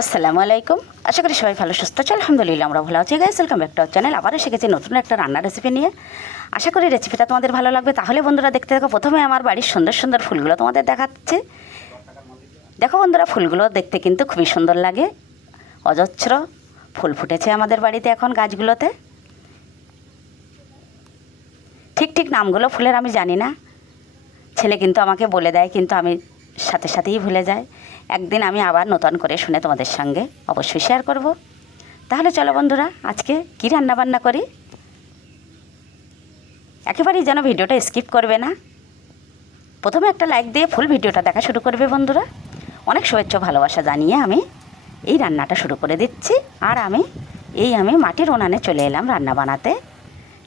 আসসালামু আলাইকুম। আশা করি সবাই ভালো, সুস্থ আছো। আলহামদুলিল্লাহ আমরা ভালো আছি। Guys welcome back to our channel আবার এসে গেছি নতুন একটা রান্নার রেসিপি নিয়ে। আশা করি রেসিপিটা তোমাদের ভালো লাগবে। তাহলে বন্ধুরা দেখতে থাকো, প্রথমে আমার বাড়ির সুন্দর সুন্দর ফুলগুলো তোমাদের দেখাচ্ছে। দেখো বন্ধুরা, ফুলগুলো দেখতে কিন্তু খুবই সুন্দর লাগে। অজস্র ফুল ফুটেছে আমাদের বাড়িতে এখন গাছগুলোতে। ঠিক ঠিক নামগুলো ফুলের আমি জানি না। ছেলে কিন্তু আমাকে বলে দেয়, কিন্তু আমি সাথে সাথেই ভুলে যায়। একদিন আমি আবার নতুন করে শুনে তোমাদের সঙ্গে অবশ্যই শেয়ার করব। তাহলে চলো বন্ধুরা, আজকে কী রান্না বান্না করি? একেবারেই যেন ভিডিওটা স্কিপ করবে না। প্রথমে একটা লাইক দিয়ে ফুল ভিডিওটা দেখা শুরু করবে বন্ধুরা। অনেক শুভেচ্ছা ভালোবাসা জানিয়ে আমি এই রান্নাটা শুরু করে দিচ্ছি। আর আমি, এই আমি মাটির উনানে চলে এলাম রান্না বানাতে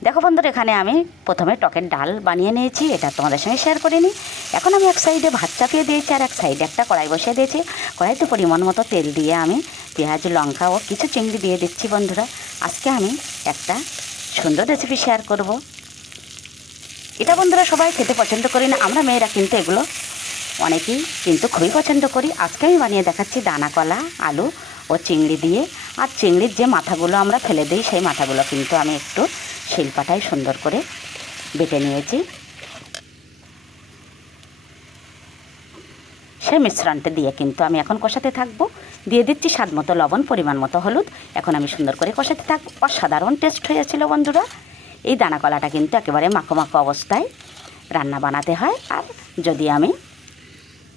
দেখো বন্ধুরা, এখানে আমি প্রথমে টকের ডাল বানিয়ে নিয়েছি, এটা তোমাদের সঙ্গে শেয়ার করিনি এখন আমি এক সাইডে ভাত চাপিয়ে দিয়েছি আর এক সাইডে একটা কড়াই বসিয়ে দিয়েছি। কড়াইতে পরিমাণ মতো তেল দিয়ে আমি পেঁয়াজ, লঙ্কা ও কিছু চিংড়ি দিয়ে দিচ্ছি বন্ধুরা। আজকে আমি একটা সুন্দর রেসিপি শেয়ার করব। এটা বন্ধুরা সবাই খেতে পছন্দ করি না, আমরা মেয়েরা কিন্তু এগুলো অনেকেই কিন্তু খুবই পছন্দ করি। আজকে আমি বানিয়ে দেখাচ্ছি দানা কলা, আলু ও চিংড়ি দিয়ে। আর চিংড়ির যে মাথাগুলো আমরা ফেলে দিই, সেই মাথাগুলো কিন্তু আমি একটু শিলপাটায় সুন্দর করে বেটে নিয়েছি। সেই মিশ্রণটা দিয়ে কিন্তু আমি এখন কষাতে থাকব। দিয়ে দিচ্ছি স্বাদ মতো লবণ, পরিমাণ মতো হলুদ। এখন আমি সুন্দর করে কষাতে থাকব। অসাধারণ টেস্ট হয়েছিল বন্ধুরা। এই দানা কলাটা কিন্তু একেবারে মাখো মাখো অবস্থায় রান্না বানাতে হয়। আর যদি আমি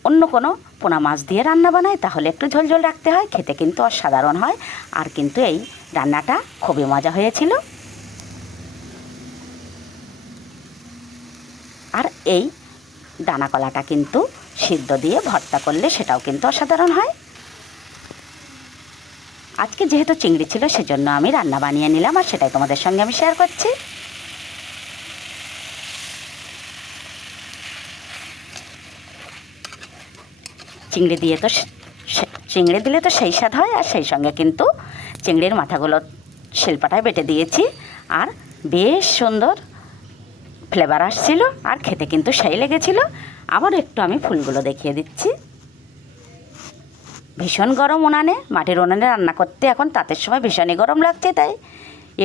অন্য কোনো পোনা মাছ দিয়ে রান্না বানাই, তাহলে একটু ঝোল ঝোল রাখতে হয়, খেতে কিন্তু অসাধারণ হয়। আর কিন্তু এই রান্নাটা খুবই মজা হয়েছিল আর এই দানা কলাটা কিন্তু সিদ্ধ দিয়ে ভর্তা করলে সেটাও কিন্তু অসাধারণ হয়। আজকে যেহেতু চিংড়ি ছিল, সেজন্য আমি রান্না বানিয়ে নিলাম আর সেটাই তোমাদের সঙ্গে আমি শেয়ার করছি। চিংড়ি দিয়ে তো চিংড়ি দিলে তো সেই স্বাদ হয় আর সেই সঙ্গে কিন্তু চিংড়ির মাথাগুলো শিল্পাটায় বেটে দিয়েছি। আর বেশ সুন্দর ফ্লেভার আসছিল, আর খেতে কিন্তু সেই লেগেছিল। আবার একটু আমি ফুলগুলো দেখিয়ে দিচ্ছি। ভীষণ গরম উনানে, মাটির উনানে রান্না করতে এখন তাতের সময় ভীষণই গরম লাগছে তাই।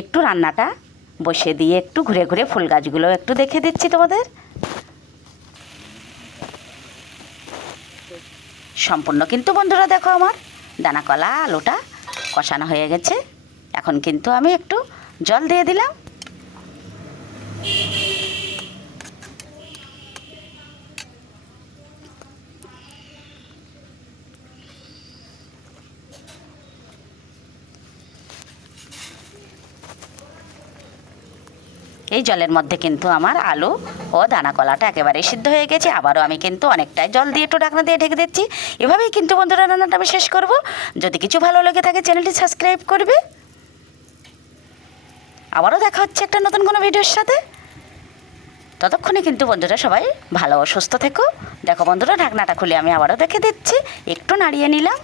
একটু রান্নাটা বসিয়ে দিয়ে একটু ঘুরে ঘুরে ফুল গাছগুলো একটু দেখে দিচ্ছি তোমাদের। সম্পূর্ণ কিন্তু বন্ধুরা দেখো আমার, দানা কলা, আলুটা কষানো হয়ে গেছে। এখন কিন্তু আমি একটু জল দিয়ে দিলাম। এই জলের মধ্যে কিন্তু আমার আলু ও দানা কলাটা একেবারেই সিদ্ধ হয়ে গেছে। আবারও আমি কিন্তু অনেকটাই জল দিয়ে একটু ঢাকনা দিয়ে ঢেকে দিচ্ছি। এভাবেই কিন্তু বন্ধুরা রান্নাটা আমি শেষ করব। যদি কিছু ভালো লেগে থাকে চ্যানেলটি সাবস্ক্রাইব করবে। আবারও দেখা হচ্ছে একটা নতুন কোনো ভিডিওর সাথে। ততক্ষণে কিন্তু বন্ধুরা সবাই ভালো ও সুস্থ থেকো। দেখো বন্ধুরা, ঢাকনাটা খুলে আমি আবারও দেখে দিচ্ছি। একটু নাড়িয়ে নিলাম।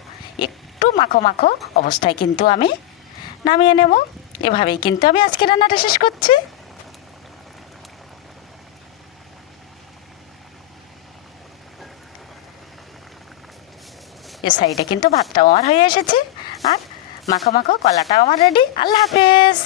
একটু মাখো মাখো অবস্থায় কিন্তু আমি নামিয়ে নেব। এভাবেই কিন্তু আমি আজকে রান্নাটা শেষ করছি। এ সাইডে কিন্তু ভাতটাও আমার হয়ে এসেছে। আর মাখো মাখো, কলাটাও আমার রেডি আল্লাহ হাফেজ।